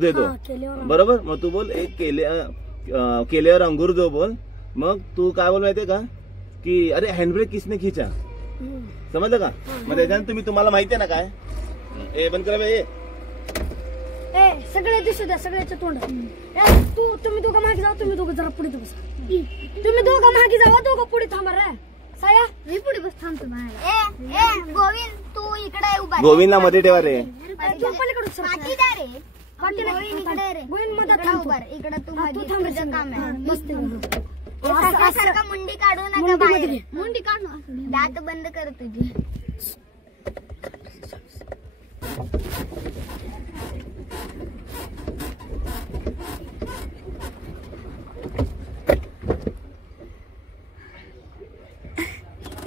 देतो बरोबर. मग तू बोल एक केल्यावर अंगूर दो बोल. मग तू काय बोल माहितीये का की अरे हँडब्रेक किसने खींचा, समजलं का. मग त्याच्यानंतर तुम्हाला माहितीये ना काय ए बंद करा बाई. सगळे दिसू द्या सगळ्याचं तोंड. तुम्ही दोघं मागे जावा, तुम्ही दोघं जरा पुढे बसा. तुम्ही दोघं मागे जावा, दोघं पुढे थांबा रे. साया मी पुढे बस थांबतो. गोविंद तू इकडे उभा. गोविंदला मध्ये ठेवा रे. तू पलीकडे पाठी द्या रे. इकडे रे. गोविंद मध्ये थांब. इकडे तू तुझं काम आहे. मस्त सारखा मुंडी काढू नका बाहेर. मुंडी काढू. दात बंद कर तुझी.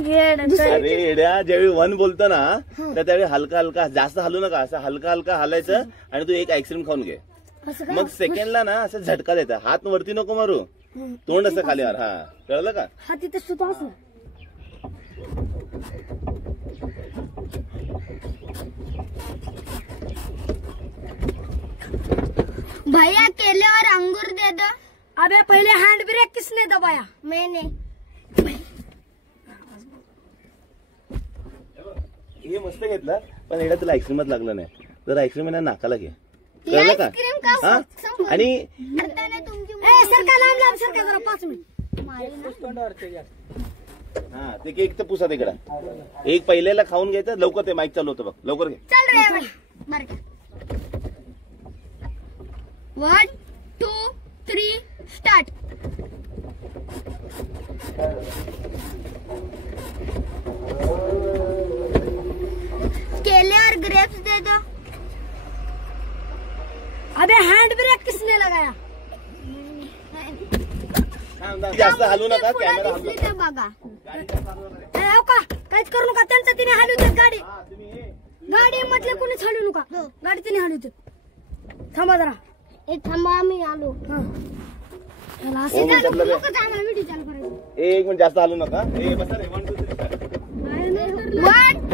अरे येड्या ज्यावेळी वन बोलतो ना तर त्यावेळी हलका हलका जास्त हलू नका. असं हलका हलका हलायचं आणि तू एक आईस्क्रीम खाऊन घे. मग सेकंडला ना असं झटका देता. हात वरती नको मारू, तोंड असं खालीवर. हा कळलं का. हा तिथे सुद्धा असं भैया केल्यावर अंगूर दे दो. अबे पहले हैंड ब्रेक किसने दबाया. मैंने. हे मस्त घेतलं पण एवढा तुला आईस्क्रीमच लागलं नाही. तर आईस्क्रीम ना नाकाला घे, कळलं का. हा आणि सरका लांब लांब सरका जरा 5 मिनिट. हा ते केक तर पुसा तिकडं. एक पहिल्याला खाऊन घ्यायचं. लवकर ते माईक चालू होतं बघ, लवकर घे. चल रे बर का. 1 2 3 स्टार्ट. केल्यावर ग्रेप्स दे दो. अबे हैंड ब्रेक किसने लगाया. जास्त हलू नका. कॅमेरा बघा का काहीच करू नका. त्यांचं तिने हलवतात गाडी. गाडी म्हटलं कोणीच हलवू नका. गाडी तिने हलवतात. थांबा जरा. थांबा आम्ही आलो. एक मिनिट जास्त हलू नका. बसा रे. 1 2 3 1